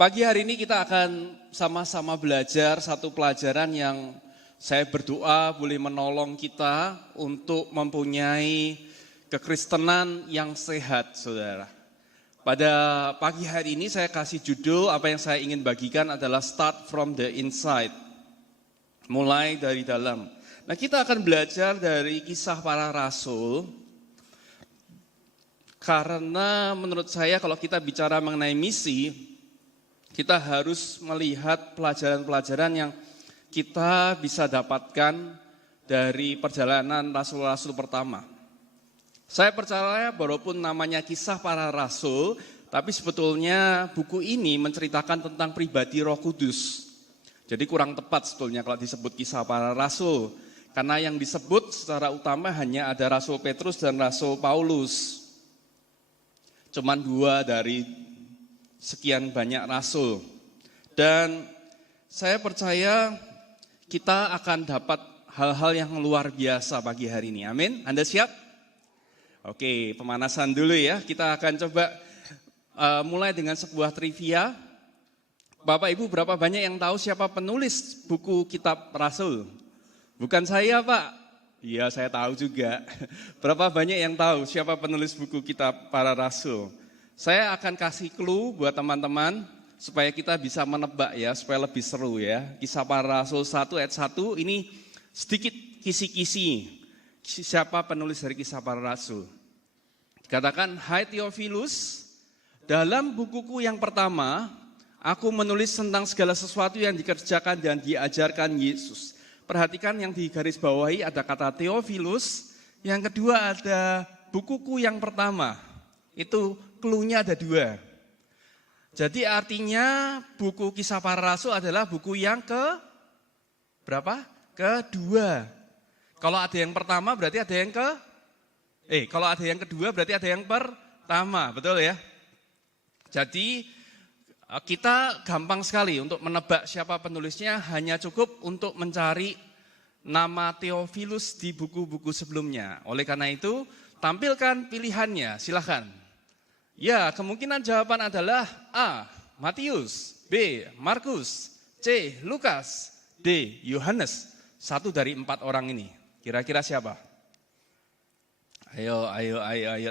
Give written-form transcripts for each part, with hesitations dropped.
Pagi hari ini kita akan sama-sama belajar satu pelajaran yang saya berdoa boleh menolong kita untuk mempunyai kekristenan yang sehat, saudara. Pada pagi hari ini saya kasih judul, apa yang saya ingin bagikan adalah Start from the Inside. Mulai dari dalam. Nah, kita akan belajar dari kisah para rasul. Karena menurut saya kalau kita bicara mengenai misi, kita harus melihat pelajaran-pelajaran yang kita bisa dapatkan dari perjalanan rasul-rasul pertama. Saya percaya walaupun namanya kisah para rasul, tapi sebetulnya buku ini menceritakan tentang pribadi Roh Kudus. Jadi kurang tepat sebetulnya kalau disebut kisah para rasul. Karena yang disebut secara utama hanya ada Rasul Petrus dan Rasul Paulus. Cuman dua dari sekian banyak rasul. Dan saya percaya kita akan dapat hal-hal yang luar biasa pagi hari ini. Amin. Anda siap? Oke, pemanasan dulu ya. Kita akan coba mulai dengan sebuah trivia. Bapak Ibu, berapa banyak yang tahu siapa penulis buku kitab Rasul? Bukan saya, Pak. Iya, saya tahu juga. Berapa banyak yang tahu siapa penulis buku kitab para rasul? Saya akan kasih clue buat teman-teman supaya kita bisa menebak ya, supaya lebih seru ya. Kisah para rasul 1 ayat 1 ini sedikit kisi-kisi. Siapa penulis dari kisah para rasul? Dikatakan, "Hai Theophilus, dalam bukuku yang pertama, aku menulis tentang segala sesuatu yang dikerjakan dan diajarkan Yesus." Perhatikan yang di garis bawahi ada kata Theophilus, yang kedua ada bukuku yang pertama. Itu clue-nya ada dua. Jadi artinya buku kisah para rasul adalah buku yang berapa? Kedua. Kalau ada yang pertama berarti ada yang kalau ada yang kedua berarti ada yang pertama, betul ya? Jadi kita gampang sekali untuk menebak siapa penulisnya, hanya cukup untuk mencari nama Theophilus di buku-buku sebelumnya. Oleh karena itu, tampilkan pilihannya, silakan. Ya, kemungkinan jawaban adalah A. Matius, B. Markus, C. Lukas, D. Yohanes. 1 dari 4 orang ini. Kira-kira siapa? Ayo,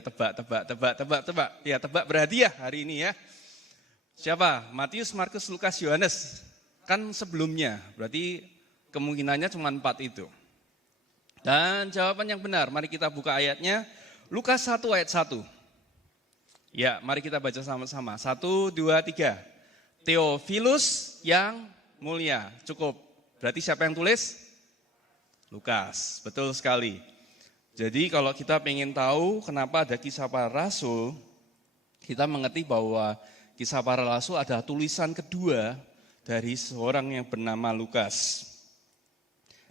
tebak. Ya, tebak berhadiah hari ini ya. Siapa? Matius, Markus, Lukas, Yohanes. Kan sebelumnya, berarti kemungkinannya cuma 4 itu. Dan jawaban yang benar, mari kita buka ayatnya. Lukas 1 ayat 1. Ya, mari kita baca sama-sama. 1, 2, 3. Theophilus yang mulia. Cukup. Berarti siapa yang tulis? Lukas. Betul sekali. Jadi kalau kita pengen tahu kenapa ada kisah para rasul, kita mengerti bahwa kisah para rasul adalah tulisan kedua dari seorang yang bernama Lukas.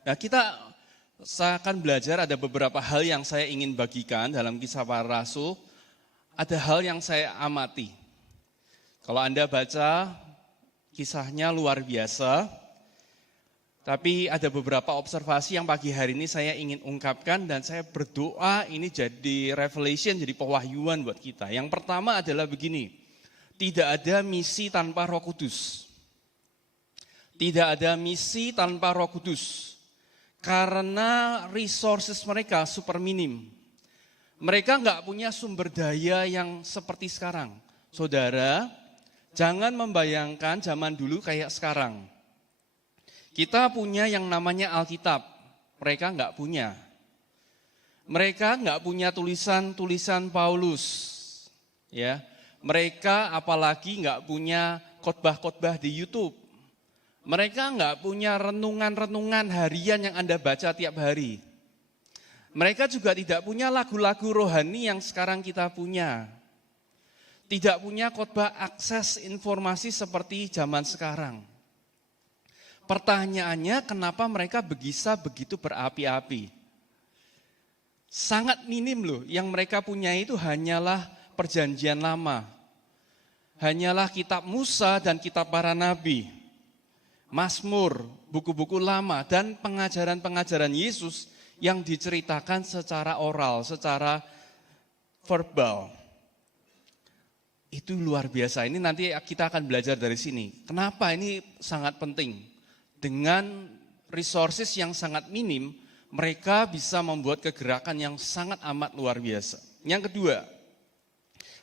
Nah, saya akan belajar ada beberapa hal yang saya ingin bagikan dalam kisah para rasul. Ada hal yang saya amati. Kalau Anda baca kisahnya luar biasa, tapi ada beberapa observasi yang pagi hari ini saya ingin ungkapkan dan saya berdoa ini jadi revelation, jadi pewahyuan buat kita. Yang pertama adalah begini, tidak ada misi tanpa Roh Kudus. Tidak ada misi tanpa Roh Kudus. Karena resources mereka super minim. Mereka enggak punya sumber daya yang seperti sekarang. Saudara, jangan membayangkan zaman dulu kayak sekarang. Kita punya yang namanya Alkitab, mereka enggak punya. Mereka enggak punya tulisan-tulisan Paulus. Ya, mereka apalagi enggak punya khotbah-khotbah di YouTube. Mereka enggak punya renungan-renungan harian yang Anda baca tiap hari. Mereka juga tidak punya lagu-lagu rohani yang sekarang kita punya. Tidak punya khotbah akses informasi seperti zaman sekarang. Pertanyaannya, kenapa mereka bisa begitu berapi-api? Sangat minim loh, yang mereka punya itu hanyalah perjanjian lama. Hanyalah kitab Musa dan kitab para nabi. Mazmur, buku-buku lama, dan pengajaran-pengajaran Yesus yang diceritakan secara oral, secara verbal. Itu luar biasa. Ini nanti kita akan belajar dari sini. Kenapa ini sangat penting? Dengan resources yang sangat minim, mereka bisa membuat kegerakan yang sangat amat luar biasa. Yang kedua,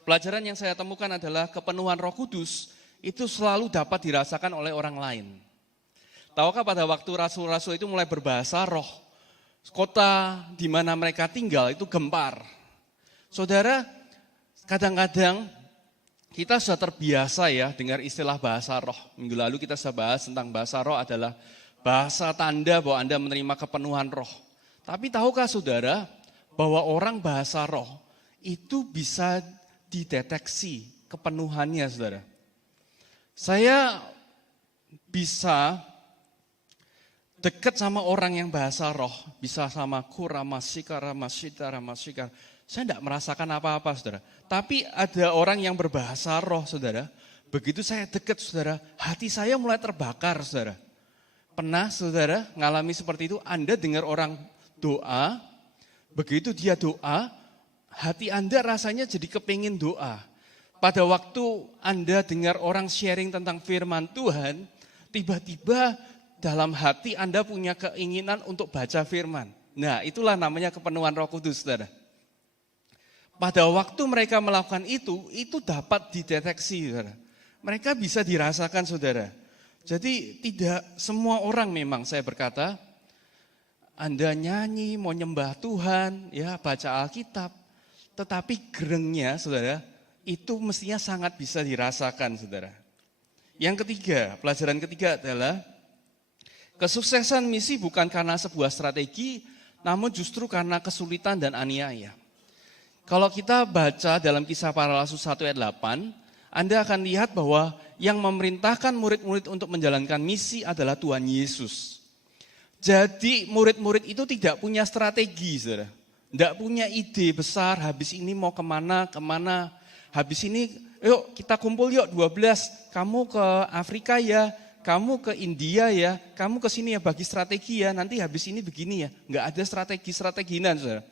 pelajaran yang saya temukan adalah kepenuhan Roh Kudus itu selalu dapat dirasakan oleh orang lain. Tahukah pada waktu rasul-rasul itu mulai berbahasa roh, kota di mana mereka tinggal itu gempar. Saudara, kadang-kadang kita sudah terbiasa ya dengar istilah bahasa roh. Minggu lalu kita sudah bahas tentang bahasa roh adalah bahasa tanda bahwa Anda menerima kepenuhan roh. Tapi tahukah saudara bahwa orang bahasa roh itu bisa dideteksi kepenuhannya, saudara. Saya bisa dekat sama orang yang bahasa roh, bisa sama kuramasika, ramasita, ramasika. Saya tidak merasakan apa-apa, saudara. Tapi ada orang yang berbahasa roh, saudara. Begitu saya dekat, saudara, hati saya mulai terbakar, saudara. Pernah, saudara, ngalami seperti itu? Anda dengar orang doa, begitu dia doa, hati Anda rasanya jadi kepingin doa. Pada waktu Anda dengar orang sharing tentang firman Tuhan, tiba-tiba dalam hati Anda punya keinginan untuk baca firman. Nah, itulah namanya kepenuhan Roh Kudus, saudara. Pada waktu mereka melakukan itu dapat dideteksi, saudara. Mereka bisa dirasakan, saudara. Jadi tidak semua orang memang, saya berkata, Anda nyanyi, mau nyembah Tuhan, ya baca Alkitab, tetapi gerengnya, saudara, itu mestinya sangat bisa dirasakan, saudara. Yang ketiga, pelajaran ketiga adalah kesuksesan misi bukan karena sebuah strategi, namun justru karena kesulitan dan aniaya. Kalau kita baca dalam Kisah Para Rasul 1 ayat 8, Anda akan lihat bahwa yang memerintahkan murid-murid untuk menjalankan misi adalah Tuhan Yesus. Jadi murid-murid itu tidak punya strategi, saudara. Tidak punya ide besar, habis ini mau kemana, habis ini yuk kita kumpul yuk 12, kamu ke Afrika ya, kamu ke India ya, kamu ke sini ya bagi strategi ya, nanti habis ini begini ya. Enggak ada strategi-strateginan, saudara.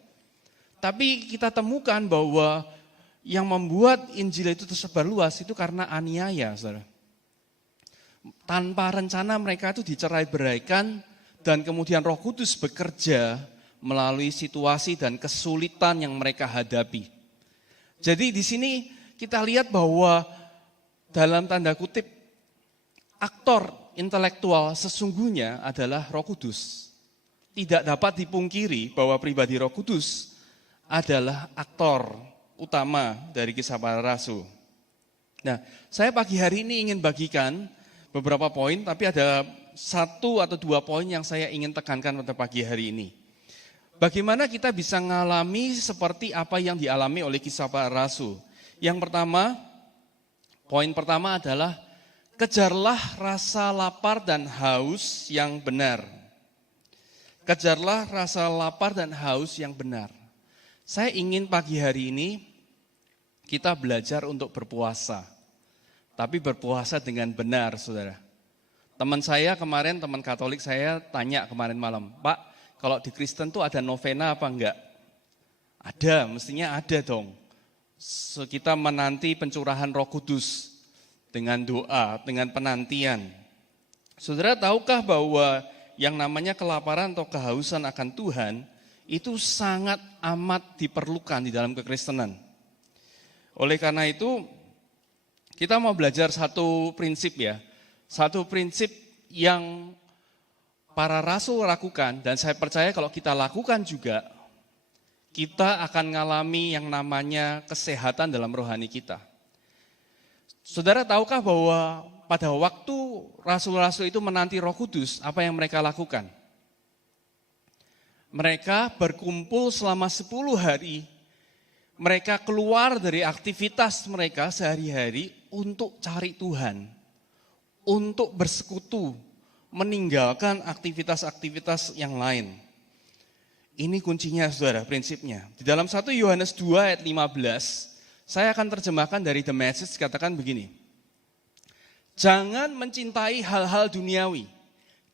Tapi kita temukan bahwa yang membuat Injil itu tersebar luas itu karena aniaya, saudara. Tanpa rencana mereka itu dicerai-beraikan dan kemudian Roh Kudus bekerja melalui situasi dan kesulitan yang mereka hadapi. Jadi di sini kita lihat bahwa dalam tanda kutip aktor intelektual sesungguhnya adalah Roh Kudus. Tidak dapat dipungkiri bahwa pribadi Roh Kudus adalah aktor utama dari Kisah Para Rasul. Nah, saya pagi hari ini ingin bagikan beberapa poin, tapi ada 1 atau 2 poin yang saya ingin tekankan pada pagi hari ini. Bagaimana kita bisa mengalami seperti apa yang dialami oleh Kisah Para Rasul? Yang pertama, poin pertama adalah kejarlah rasa lapar dan haus yang benar. Kejarlah rasa lapar dan haus yang benar. Saya ingin pagi hari ini kita belajar untuk berpuasa. Tapi berpuasa dengan benar, saudara. Teman saya kemarin, teman Katolik saya tanya kemarin malam, Pak, kalau di Kristen tuh ada novena apa enggak? Ada, mestinya ada dong. Kita menanti pencurahan Roh Kudus dengan doa, dengan penantian. Saudara, tahukah bahwa yang namanya kelaparan atau kehausan akan Tuhan itu sangat amat diperlukan di dalam kekristenan. Oleh karena itu, kita mau belajar satu prinsip ya. Satu prinsip yang para rasul lakukan, dan saya percaya kalau kita lakukan juga, kita akan mengalami yang namanya kesehatan dalam rohani kita. Saudara, tahukah bahwa pada waktu rasul-rasul itu menanti Roh Kudus, apa yang mereka lakukan? Mereka berkumpul selama 10 hari, mereka keluar dari aktivitas mereka sehari-hari untuk cari Tuhan, untuk bersekutu, meninggalkan aktivitas-aktivitas yang lain. Ini kuncinya, saudara, prinsipnya. Di dalam 1 Yohanes 2 ayat 15, saya akan terjemahkan dari The Message, katakan begini. Jangan mencintai hal-hal duniawi.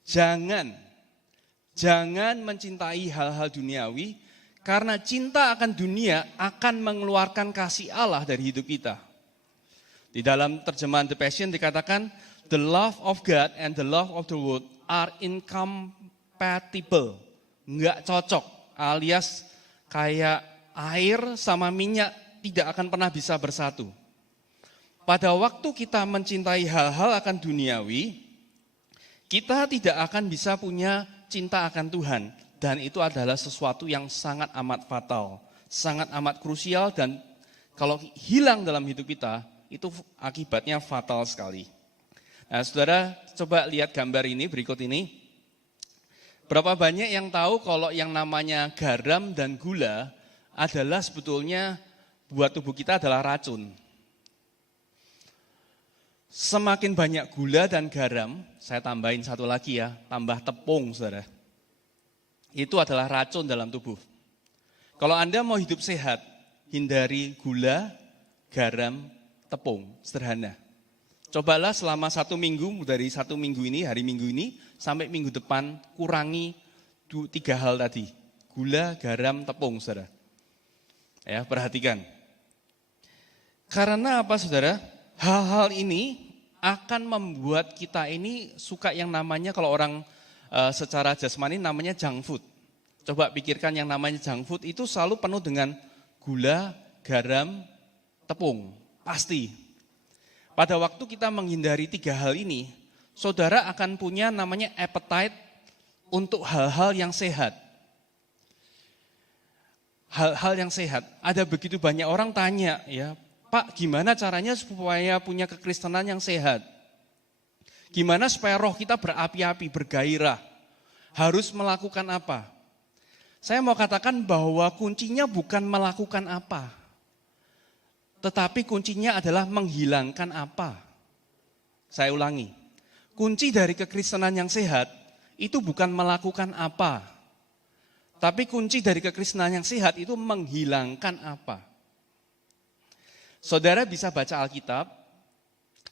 Jangan mencintai hal-hal duniawi, karena cinta akan dunia akan mengeluarkan kasih Allah dari hidup kita. Di dalam terjemahan The Passion dikatakan, the love of God and the love of the world are incompatible. Enggak cocok, alias kayak air sama minyak tidak akan pernah bisa bersatu. Pada waktu kita mencintai hal-hal akan duniawi, kita tidak akan bisa punya cinta akan Tuhan. Dan itu adalah sesuatu yang sangat amat fatal, sangat amat krusial, dan kalau hilang dalam hidup kita, itu akibatnya fatal sekali. Nah, saudara, coba lihat gambar ini, berikut ini. Berapa banyak yang tahu kalau yang namanya garam dan gula adalah sebetulnya buat tubuh kita adalah racun. Semakin banyak gula dan garam, saya tambahin satu lagi ya, tambah tepung, saudara. Itu adalah racun dalam tubuh. Kalau Anda mau hidup sehat, hindari gula, garam, tepung, sederhana. Cobalah selama 1 minggu, dari 1 minggu ini, hari Minggu ini, sampai minggu depan, kurangi 3 hal tadi. Gula, garam, tepung, saudara. Ya, perhatikan. Karena apa, saudara? Hal-hal ini akan membuat kita ini suka yang namanya, kalau orang secara jasmani namanya junk food. Coba pikirkan yang namanya junk food itu selalu penuh dengan gula, garam, tepung. Pasti. Pada waktu kita menghindari 3 hal ini, saudara akan punya namanya appetite untuk hal-hal yang sehat. Hal-hal yang sehat. Ada begitu banyak orang tanya, ya, Pak, gimana caranya supaya punya kekristenan yang sehat? Gimana supaya roh kita berapi-api, bergairah? Harus melakukan apa? Saya mau katakan bahwa kuncinya bukan melakukan apa. Tetapi kuncinya adalah menghilangkan apa. Saya ulangi, kunci dari kekristenan yang sehat itu bukan melakukan apa. Tapi kunci dari kekristenan yang sehat itu menghilangkan apa. Saudara bisa baca Alkitab,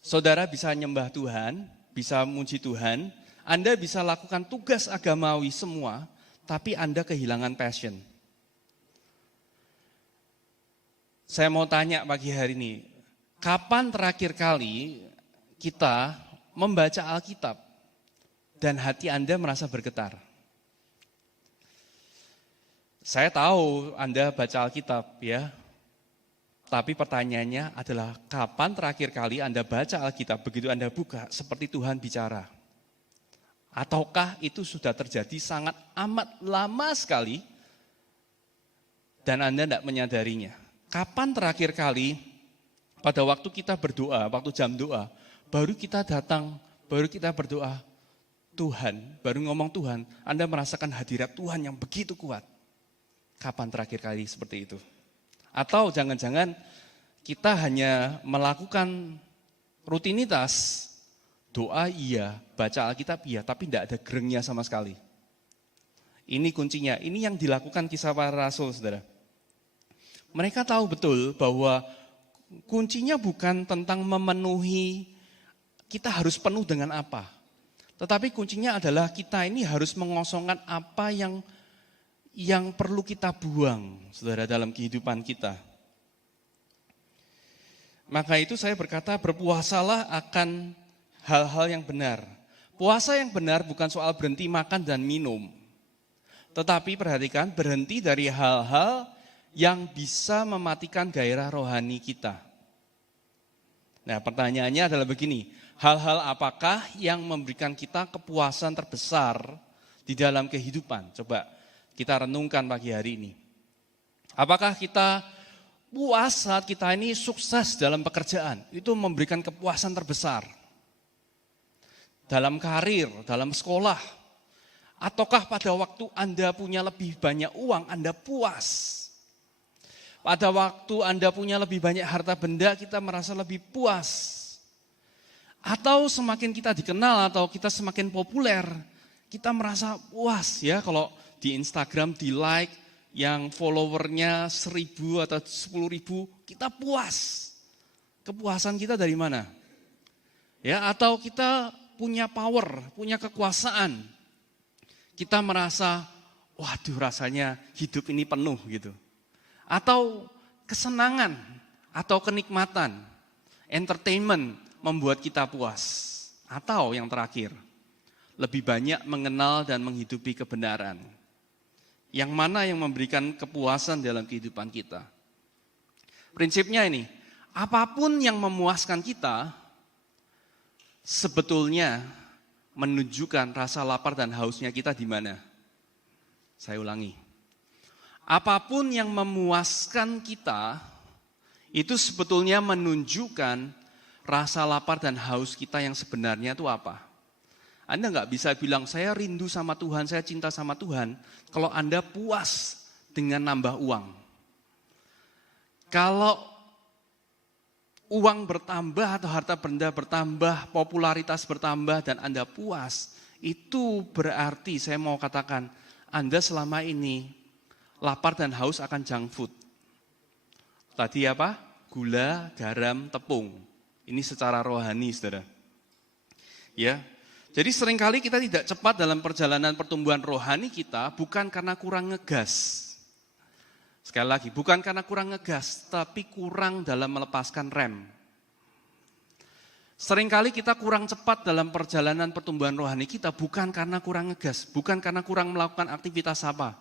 saudara bisa nyembah Tuhan, bisa muji Tuhan, Anda bisa lakukan tugas agamawi semua, tapi Anda kehilangan passion. Saya mau tanya pagi hari ini, kapan terakhir kali kita membaca Alkitab dan hati Anda merasa bergetar? Saya tahu Anda baca Alkitab ya, tapi pertanyaannya adalah kapan terakhir kali Anda baca Alkitab begitu Anda buka seperti Tuhan bicara? Ataukah itu sudah terjadi sangat amat lama sekali dan Anda tidak menyadarinya? Kapan terakhir kali pada waktu kita berdoa, waktu jam doa, baru kita datang, baru kita berdoa, Tuhan, baru ngomong Tuhan, Anda merasakan hadirat Tuhan yang begitu kuat. Kapan terakhir kali seperti itu? Atau jangan-jangan kita hanya melakukan rutinitas, doa iya, baca Alkitab iya, tapi tidak ada gerengnya sama sekali. Ini kuncinya, ini yang dilakukan kisah para rasul, saudara. Mereka tahu betul bahwa kuncinya bukan tentang memenuhi, kita harus penuh dengan apa. Tetapi kuncinya adalah kita ini harus mengosongkan apa yang perlu kita buang, saudara, dalam kehidupan kita. Maka itu saya berkata, berpuasalah akan hal-hal yang benar. Puasa yang benar bukan soal berhenti makan dan minum. Tetapi perhatikan, berhenti dari hal-hal yang bisa mematikan gairah rohani kita. Nah, pertanyaannya adalah begini, hal-hal apakah yang memberikan kita kepuasan terbesar di dalam kehidupan? Coba kita renungkan pagi hari ini. Apakah kita puas saat kita ini sukses dalam pekerjaan? Itu memberikan kepuasan terbesar. Dalam karir, dalam sekolah. Ataukah pada waktu Anda punya lebih banyak uang, Anda puas? Pada waktu Anda punya lebih banyak harta benda, kita merasa lebih puas. Atau semakin kita dikenal atau kita semakin populer, kita merasa puas ya kalau di Instagram di like yang followernya 1.000 atau 10.000, kita puas. Kepuasan kita dari mana? Ya, atau kita punya power, punya kekuasaan. Kita merasa, waduh rasanya hidup ini penuh gitu. Atau kesenangan, atau kenikmatan. Entertainment membuat kita puas. Atau yang terakhir, lebih banyak mengenal dan menghidupi kebenaran. Yang mana yang memberikan kepuasan dalam kehidupan kita? Prinsipnya ini, apapun yang memuaskan kita, sebetulnya menunjukkan rasa lapar dan hausnya kita di mana. Saya ulangi. Apapun yang memuaskan kita, itu sebetulnya menunjukkan rasa lapar dan haus kita yang sebenarnya itu apa. Anda nggak bisa bilang, saya rindu sama Tuhan, saya cinta sama Tuhan, kalau Anda puas dengan nambah uang. Kalau uang bertambah atau harta benda bertambah, popularitas bertambah dan Anda puas, itu berarti saya mau katakan, Anda selama ini lapar dan haus akan junk food. Tadi apa? Gula, garam, tepung. Ini secara rohani, saudara. Ya, jadi seringkali kita tidak cepat dalam perjalanan pertumbuhan rohani kita, bukan karena kurang ngegas. Sekali lagi, bukan karena kurang ngegas, tapi kurang dalam melepaskan rem. Seringkali kita kurang cepat dalam perjalanan pertumbuhan rohani kita, bukan karena kurang ngegas, bukan karena kurang melakukan aktivitas apa.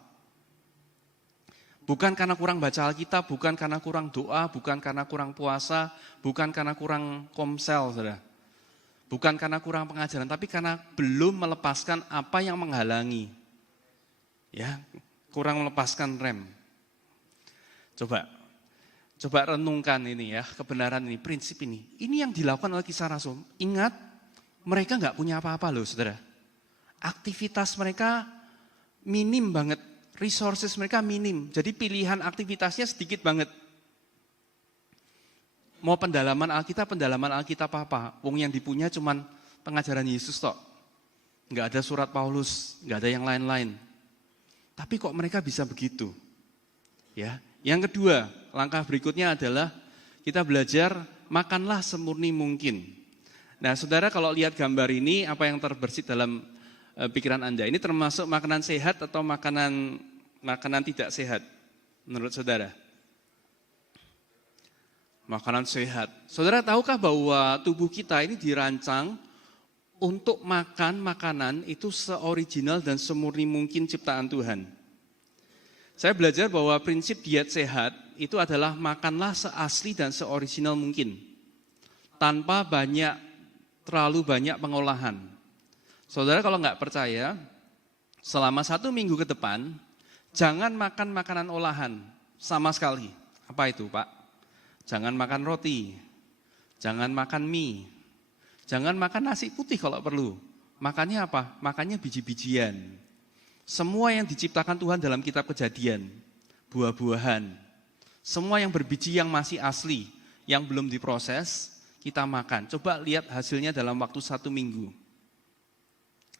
Bukan karena kurang baca Alkitab, bukan karena kurang doa, bukan karena kurang puasa, bukan karena kurang komsel, saudara. Bukan karena kurang pengajaran, tapi karena belum melepaskan apa yang menghalangi. Ya, kurang melepaskan rem. Coba renungkan ini ya, kebenaran ini, prinsip ini. Ini yang dilakukan oleh Kisah Rasul. Ingat, mereka nggak punya apa-apa loh, saudara. Aktivitas mereka minim banget. Resources mereka minim, jadi pilihan aktivitasnya sedikit banget. Mau pendalaman Alkitab apa? Wong yang dipunya cuman pengajaran Yesus tok. Enggak ada surat Paulus, enggak ada yang lain-lain. Tapi kok mereka bisa begitu? Ya. Yang kedua, langkah berikutnya adalah kita belajar makanlah semurni mungkin. Nah, saudara kalau lihat gambar ini, apa yang terbersit dalam pikiran Anda? Ini termasuk makanan sehat atau makanan tidak sehat menurut saudara? Makanan sehat. Saudara tahukah bahwa tubuh kita ini dirancang untuk makan makanan itu seoriginal dan semurni mungkin ciptaan Tuhan. Saya belajar bahwa prinsip diet sehat itu adalah makanlah seasli dan seoriginal mungkin. Tanpa terlalu banyak pengolahan. Saudara kalau nggak percaya, selama 1 minggu ke depan, jangan makan makanan olahan sama sekali. Apa itu, Pak? Jangan makan roti, jangan makan mie, jangan makan nasi putih kalau perlu. Makannya apa? Makannya biji-bijian. Semua yang diciptakan Tuhan dalam kitab Kejadian, buah-buahan, semua yang berbiji yang masih asli, yang belum diproses, kita makan. Coba lihat hasilnya dalam waktu 1 minggu.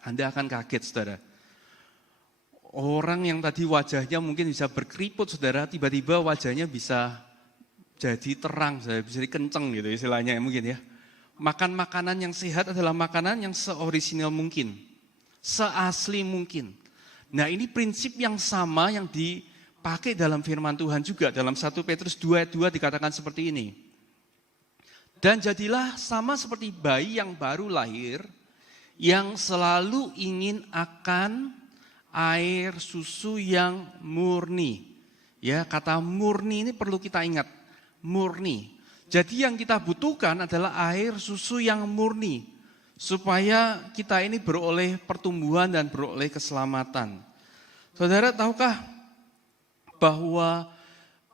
Anda akan kaget, saudara. Orang yang tadi wajahnya mungkin bisa berkeriput, saudara, tiba-tiba wajahnya bisa jadi terang, bisa dikenceng gitu istilahnya mungkin ya. Makan makanan yang sehat adalah makanan yang seoriginal mungkin, seasli mungkin. Nah ini prinsip yang sama yang dipakai dalam firman Tuhan juga. Dalam 1 Petrus 2:2 dikatakan seperti ini. Dan jadilah sama seperti bayi yang baru lahir, yang selalu ingin akan air susu yang murni. Ya, kata murni ini perlu kita ingat, murni. Jadi yang kita butuhkan adalah air susu yang murni, supaya kita ini beroleh pertumbuhan dan beroleh keselamatan. Saudara tahukah bahwa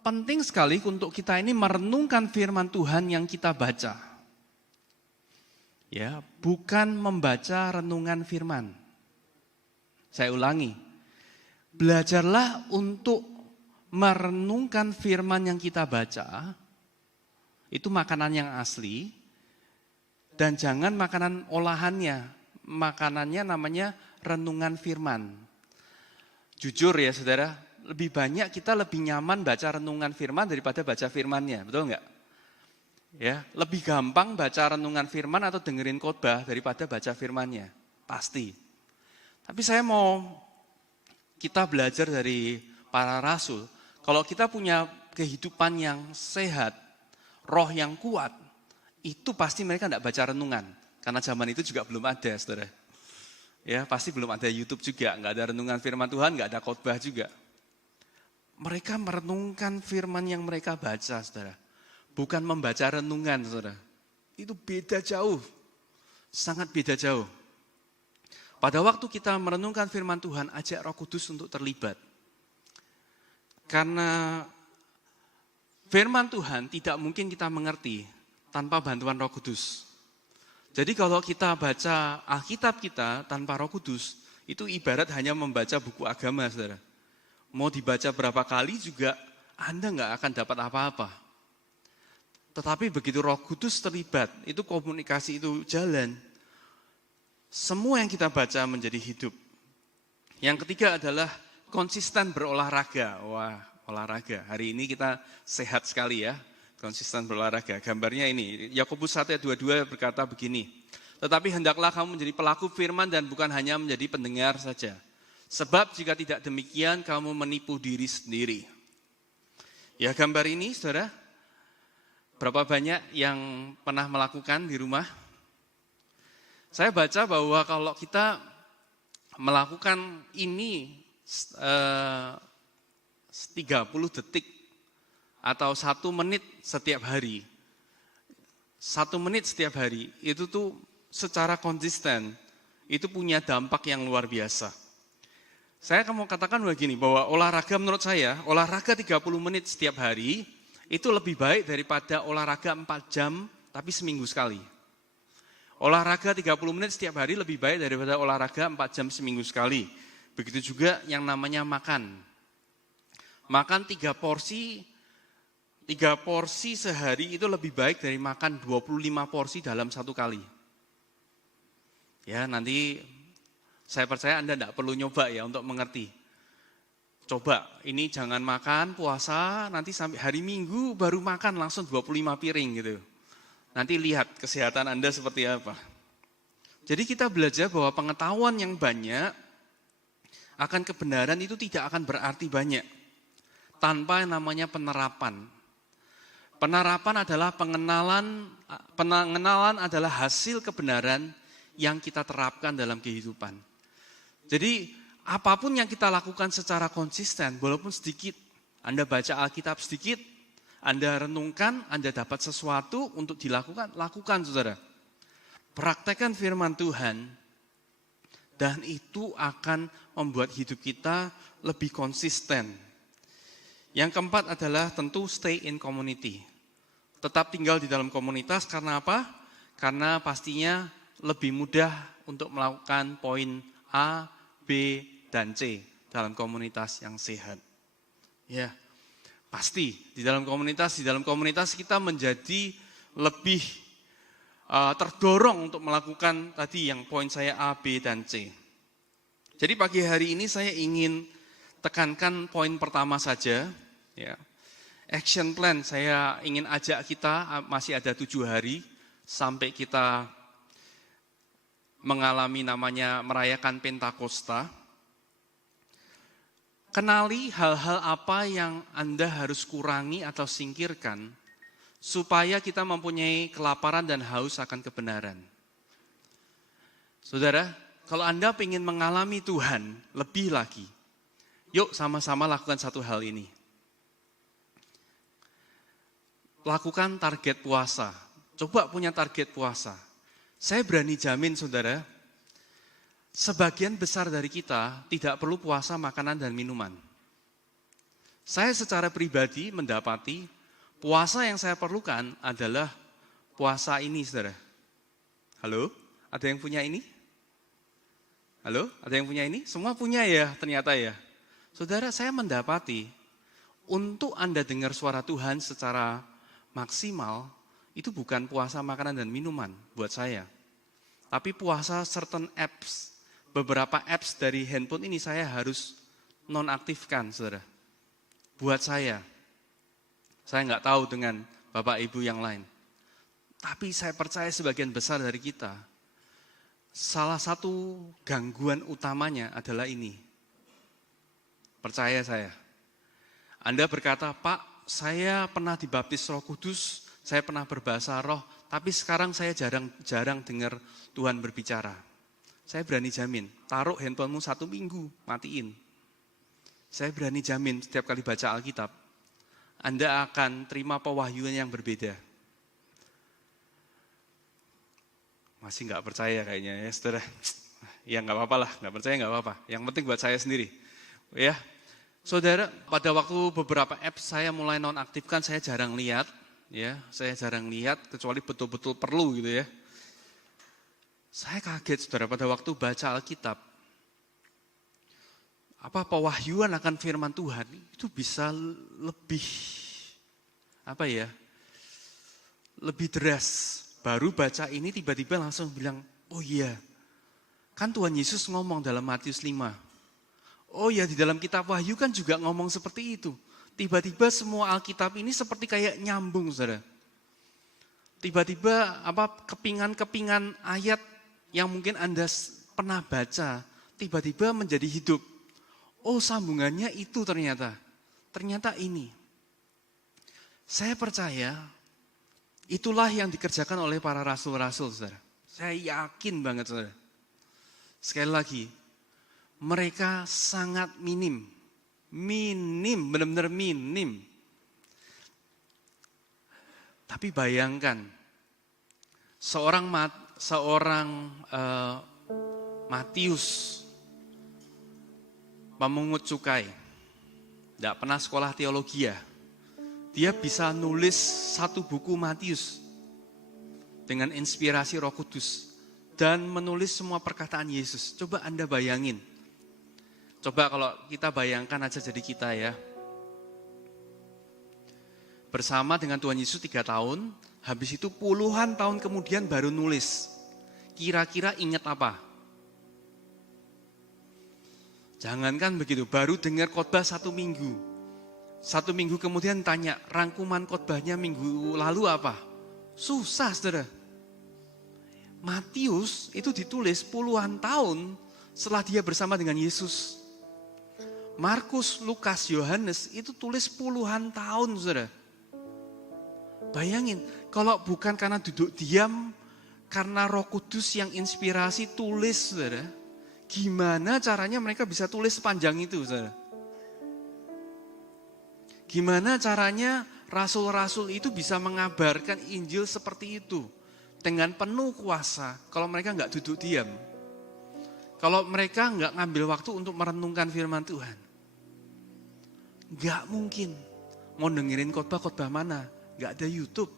penting sekali untuk kita ini merenungkan firman Tuhan yang kita baca. Ya, bukan membaca renungan firman. Saya ulangi, belajarlah untuk merenungkan firman yang kita baca, itu makanan yang asli, dan jangan makanan olahannya, makanannya namanya renungan firman. Jujur ya saudara, lebih banyak kita lebih nyaman baca renungan firman daripada baca firmannya, betul enggak? Ya, lebih gampang baca renungan firman atau dengerin khotbah daripada baca firmannya, pasti. Tapi saya mau kita belajar dari para rasul, kalau kita punya kehidupan yang sehat, roh yang kuat, itu pasti mereka tidak baca renungan. Karena zaman itu juga belum ada, saudara. Ya, pasti belum ada YouTube juga, nggak ada renungan firman Tuhan, nggak ada khotbah juga. Mereka merenungkan firman yang mereka baca, saudara. Bukan membaca renungan, saudara. Itu beda jauh, sangat beda jauh. Pada waktu kita merenungkan firman Tuhan, ajak Roh Kudus untuk terlibat. Karena firman Tuhan tidak mungkin kita mengerti tanpa bantuan Roh Kudus. Jadi kalau kita baca Alkitab kita tanpa Roh Kudus, itu ibarat hanya membaca buku agama, saudara. Mau dibaca berapa kali juga Anda nggak akan dapat apa-apa. Tetapi begitu Roh Kudus terlibat, itu komunikasi itu jalan. Semua yang kita baca menjadi hidup. Yang ketiga adalah konsisten berolahraga. Wah, olahraga. Hari ini kita sehat sekali ya. Konsisten berolahraga. Gambarnya ini, Yakobus 1:22 berkata begini, tetapi hendaklah kamu menjadi pelaku firman dan bukan hanya menjadi pendengar saja. Sebab jika tidak demikian, kamu menipu diri sendiri. Ya, gambar ini, saudara, berapa banyak yang pernah melakukan di rumah? Saya baca bahwa kalau kita melakukan ini 30 detik, atau 1 menit setiap hari. 1 menit setiap hari, itu tuh secara konsisten, itu punya dampak yang luar biasa. Saya akan mau katakan begini, bahwa olahraga menurut saya, olahraga 30 menit setiap hari, itu lebih baik daripada olahraga 4 jam, tapi seminggu sekali. Olahraga 30 menit setiap hari lebih baik daripada olahraga 4 jam seminggu sekali. Begitu juga yang namanya makan. Makan 3 porsi sehari itu lebih baik dari makan 25 porsi dalam 1 kali. Ya, nanti saya percaya Anda tidak perlu nyoba ya untuk mengerti. Coba, ini jangan makan puasa, nanti sampai hari Minggu baru makan langsung 25 piring gitu. Nanti lihat kesehatan Anda seperti apa. Jadi kita belajar bahwa pengetahuan yang banyak akan kebenaran itu tidak akan berarti banyak tanpa yang namanya penerapan. Penerapan adalah pengenalan adalah hasil kebenaran yang kita terapkan dalam kehidupan. Jadi apapun yang kita lakukan secara konsisten, walaupun sedikit, Anda baca Alkitab sedikit, Anda renungkan, Anda dapat sesuatu untuk dilakukan, lakukan saudara. Praktekkan firman Tuhan, dan itu akan membuat hidup kita lebih konsisten. Yang keempat adalah tentu stay in community. Tetap tinggal di dalam komunitas karena apa? Karena pastinya lebih mudah untuk melakukan poin A, B, dan C dalam komunitas yang sehat. Ya, pasti di dalam komunitas kita menjadi lebih terdorong untuk melakukan tadi yang poin saya A, B, dan C. Jadi pagi hari ini saya ingin tekankan poin pertama saja, ya. Action plan, saya ingin ajak kita, masih ada 7 hari sampai kita mengalami namanya merayakan Pentakosta. Kenali hal-hal apa yang Anda harus kurangi atau singkirkan, supaya kita mempunyai kelaparan dan haus akan kebenaran. Saudara, kalau Anda ingin mengalami Tuhan lebih lagi, yuk sama-sama lakukan satu hal ini. Lakukan target puasa. Coba punya target puasa. Saya berani jamin saudara, sebagian besar dari kita tidak perlu puasa makanan dan minuman. Saya secara pribadi mendapati puasa yang saya perlukan adalah puasa ini saudara. Halo? Ada yang punya ini? Halo? Ada yang punya ini? Semua punya ya ternyata ya. Saudara, saya mendapati untuk Anda dengar suara Tuhan secara maksimal, itu bukan puasa makanan dan minuman buat saya. Tapi puasa certain apps. Beberapa apps dari handphone ini saya harus nonaktifkan, saudara. Buat saya nggak tahu dengan Bapak Ibu yang lain. Tapi saya percaya sebagian besar dari kita, salah satu gangguan utamanya adalah ini. Percaya saya. Anda berkata, Pak, saya pernah dibaptis Roh Kudus, saya pernah berbahasa roh, Tapi sekarang saya jarang dengar Tuhan berbicara. Saya berani jamin, taruh handphonemu 1 minggu, matiin. Saya berani jamin setiap kali baca Alkitab, Anda akan terima pewahyuan yang berbeda. Masih nggak percaya kayaknya ya, saudara. Ya nggak apa-apa lah, nggak percaya nggak apa-apa. Yang penting buat saya sendiri. Ya, saudara, pada waktu beberapa apps saya mulai nonaktifkan, saya jarang lihat. Ya, saya jarang lihat kecuali betul-betul perlu gitu ya. Saya kaget saudara pada waktu baca Alkitab. Apa pewahyuan akan firman Tuhan itu bisa lebih lebih deras. Baru baca ini tiba-tiba langsung bilang, oh iya, kan Tuhan Yesus ngomong dalam Matius 5. Oh iya, di dalam kitab Wahyu kan juga ngomong seperti itu. Tiba-tiba semua Alkitab ini seperti kayak nyambung, saudara. Tiba-tiba kepingan-kepingan ayat yang mungkin Anda pernah baca, tiba-tiba menjadi hidup. Oh, sambungannya itu ternyata. Ternyata ini. Saya percaya itulah yang dikerjakan oleh para rasul-rasul, saudara. Saya yakin banget, saudara. Sekali lagi, mereka sangat minim, benar-benar minim. Tapi bayangkan, seorang Matius, pemungut cukai, tidak pernah sekolah teologi ya, dia bisa nulis 1 buku Matius dengan inspirasi Roh Kudus dan menulis semua perkataan Yesus. Coba Anda bayangin. Coba kalau kita bayangkan aja jadi kita ya. Bersama dengan Tuhan Yesus 3 tahun, habis itu puluhan tahun kemudian baru nulis. Kira-kira ingat apa? Jangankan begitu, baru dengar khotbah 1 minggu. 1 minggu kemudian tanya, rangkuman khotbahnya minggu lalu apa? Susah, saudara. Matius itu ditulis puluhan tahun setelah dia bersama dengan Yesus. Markus, Lukas, Yohanes itu tulis puluhan tahun, saudara. Bayangin, kalau bukan karena duduk diam, karena Roh Kudus yang inspirasi tulis, saudara. Gimana caranya mereka bisa tulis sepanjang itu, saudara? Gimana caranya rasul-rasul itu bisa mengabarkan Injil seperti itu? Dengan penuh kuasa, kalau mereka nggak duduk diam. Kalau mereka nggak ngambil waktu untuk merenungkan firman Tuhan. Nggak mungkin. Mau dengerin khotbah mana? Nggak ada YouTube.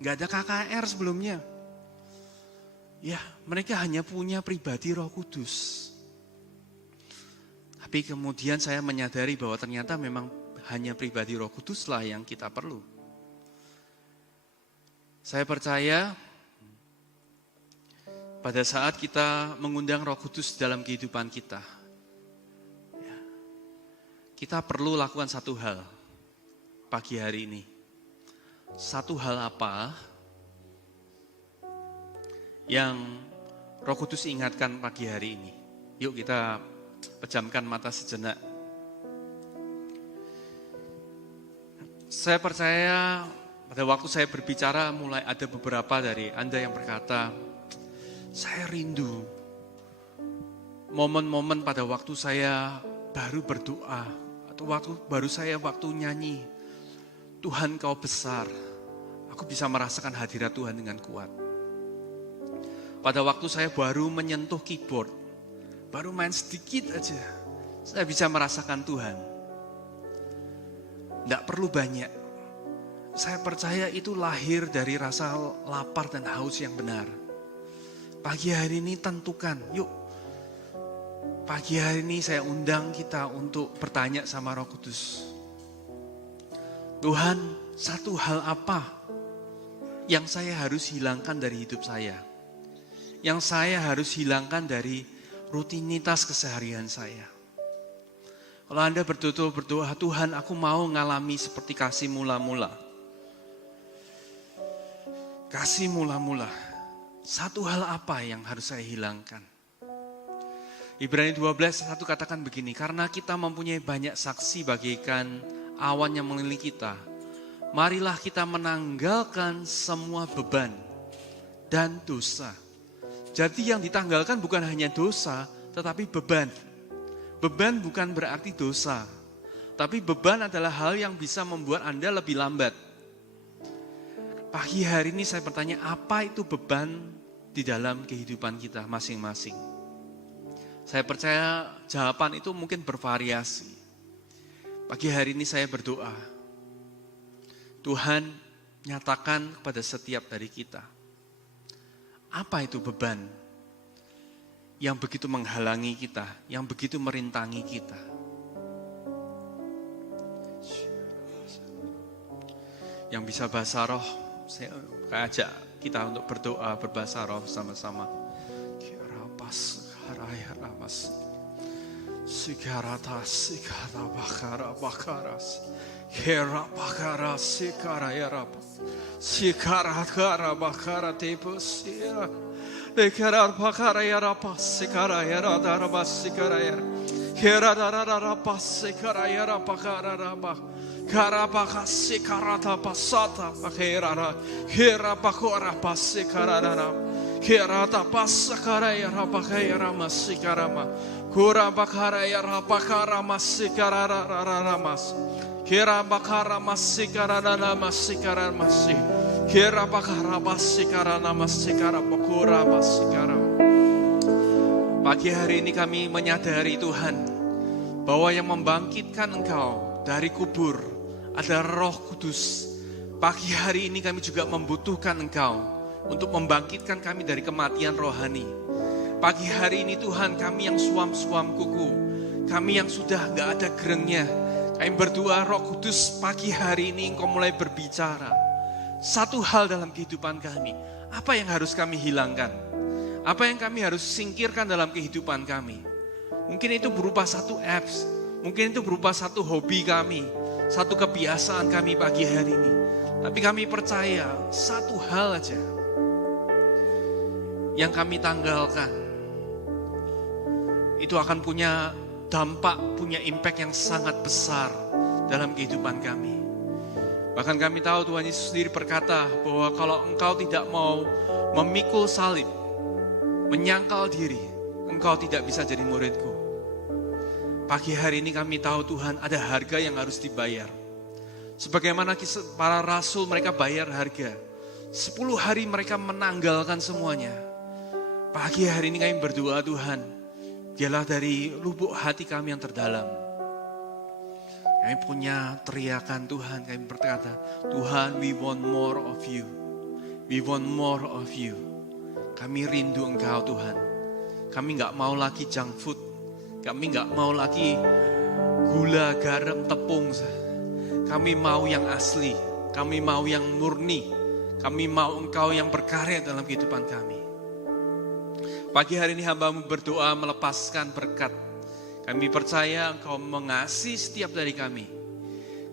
Nggak ada KKR sebelumnya. Ya, mereka hanya punya pribadi Roh Kudus. Tapi kemudian saya menyadari bahwa ternyata memang hanya pribadi Roh Kuduslah yang kita perlu. Saya percaya pada saat kita mengundang Roh Kudus dalam kehidupan kita, kita perlu lakukan satu hal pagi hari ini. Satu hal apa yang Roh Kudus ingatkan pagi hari ini? Yuk kita pejamkan mata sejenak. Saya percaya pada waktu saya berbicara mulai ada beberapa dari Anda yang berkata, saya rindu momen-momen pada waktu saya baru berdoa atau waktu nyanyi, Tuhan Kau besar, aku bisa merasakan hadirat Tuhan dengan kuat. Pada waktu saya baru menyentuh keyboard, baru main sedikit aja, saya bisa merasakan Tuhan. Tidak perlu banyak. Saya percaya itu lahir dari rasa lapar dan haus yang benar. Pagi hari ini tentukan, yuk. Pagi hari ini saya undang kita untuk bertanya sama Roh Kudus. Tuhan, satu hal apa yang saya harus hilangkan dari hidup saya? Yang saya harus hilangkan dari rutinitas keseharian saya? Kalau Anda berdoa, Tuhan aku mau ngalami seperti kasih mula-mula. Kasih mula-mula. Satu hal apa yang harus saya hilangkan? Ibrani 12:1 katakan begini, karena kita mempunyai banyak saksi bagaikan awan yang mengelilingi kita, marilah kita menanggalkan semua beban dan dosa. Jadi yang ditanggalkan bukan hanya dosa, tetapi beban. Beban bukan berarti dosa, tapi beban adalah hal yang bisa membuat Anda lebih lambat. Pagi hari ini saya bertanya, apa itu beban di dalam kehidupan kita masing-masing? Saya percaya jawaban itu mungkin bervariasi. Pagi hari ini saya berdoa, Tuhan nyatakan kepada setiap dari kita, apa itu beban yang begitu menghalangi kita, yang begitu merintangi kita. Yang bisa bahasa roh, saya ajak kita untuk berdoa berbahasa roh sama-sama. Sikarata sikara bakaras. Hera bakara sikara yarap. Sikara kara bakara tepus. Dekara bakara yarap. Sikara yara darabas sikara yara. Hera darabas sikara yara bakara rabah. Karabaka sikarata pasata bakera. Hera bakora pasikara darab. Hera pasakara yara bakara masikarama. Kura bakara yara bakara masikara ramas. Kira bakara masikara masikara masih. Kira bakara masikara masikara bakura masikara. Pagi hari ini kami menyadari Tuhan bahwa yang membangkitkan Engkau dari kubur adalah Roh Kudus. Pagi hari ini kami juga membutuhkan Engkau untuk membangkitkan kami dari kematian rohani. Pagi hari ini Tuhan, kami yang suam-suam kuku, kami yang sudah gak ada gerengnya, kami berdoa Roh Kudus pagi hari ini Engkau mulai berbicara. Satu hal dalam kehidupan kami, apa yang harus kami hilangkan? Apa yang kami harus singkirkan dalam kehidupan kami? Mungkin itu berupa satu apps, mungkin itu berupa satu hobi kami, satu kebiasaan kami pagi hari ini. Tapi kami percaya satu hal aja yang kami tanggalkan, itu akan punya dampak, punya impact yang sangat besar dalam kehidupan kami. Bahkan kami tahu Tuhan Yesus sendiri berkata bahwa kalau engkau tidak mau memikul salib, menyangkal diri, engkau tidak bisa jadi muridku. Pagi hari ini kami tahu Tuhan ada harga yang harus dibayar. Sebagaimana para rasul mereka bayar harga. 10 hari mereka menanggalkan semuanya. Pagi hari ini kami berdoa Tuhan, biarlah dari lubuk hati kami yang terdalam, kami punya teriakan Tuhan, kami berkata, Tuhan, we want more of you. We want more of you. Kami rindu Engkau Tuhan. Kami gak mau lagi junk food. Kami gak mau lagi gula, garam, tepung. Kami mau yang asli. Kami mau yang murni. Kami mau Engkau yang berkarya dalam kehidupan kami. Pagi hari ini hamba-Mu berdoa melepaskan berkat. Kami percaya Engkau mengasihi setiap dari kami.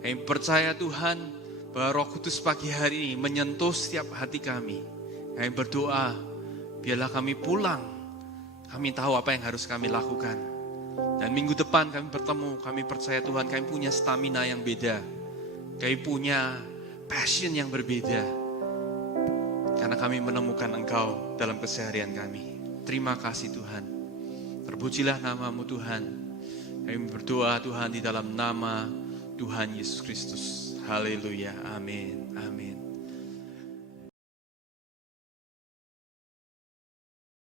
Kami percaya Tuhan bahwa Roh Kudus pagi hari ini menyentuh setiap hati kami. Kami berdoa, biarlah kami pulang. Kami tahu apa yang harus kami lakukan. Dan minggu depan kami bertemu, kami percaya Tuhan kami punya stamina yang beda. Kami punya passion yang berbeda. Karena kami menemukan Engkau dalam keseharian kami. Terima kasih Tuhan. Terpujilah nama-Mu Tuhan. Kami berdoa Tuhan di dalam nama Tuhan Yesus Kristus. Haleluya. Amin. Amin.